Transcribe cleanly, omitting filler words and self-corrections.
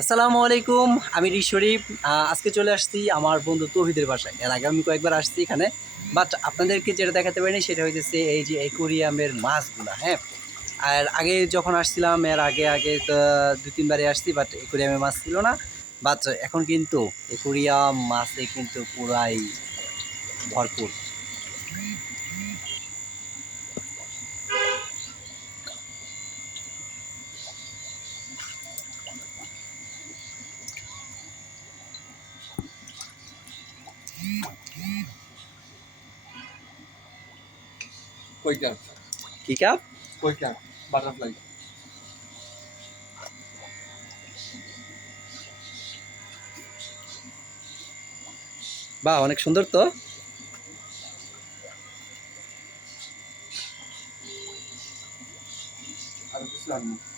আসসালামু আলাইকুম, আমি শরীফ। আজকে চলে আসছি আমার বন্ধু তৌহিদের বাসায়। এর আগে আমি কয়েকবার আসছি এখানে, বাট আপনাদেরকে যেটা দেখাতে পারিনি সেটা হইতেছে এই যে অ্যাকোরিয়ামের মাছগুলা। হ্যাঁ, আর আগে যখন আসছিলাম এর আগে আগে তো দু তিনবারে আসছি, বাট অ্যাকোরিয়ামে মাছ ছিল না। বাট এখন কিন্তু অ্যাকোরিয়াম মাছে কিন্তু পুরাই ভরপুর। কই ক্যাপ কি কাপ? কই ক্যাপ বাটারফ্লাই। বাহ, অনেক সুন্দর তো। আর কিছু আনবো।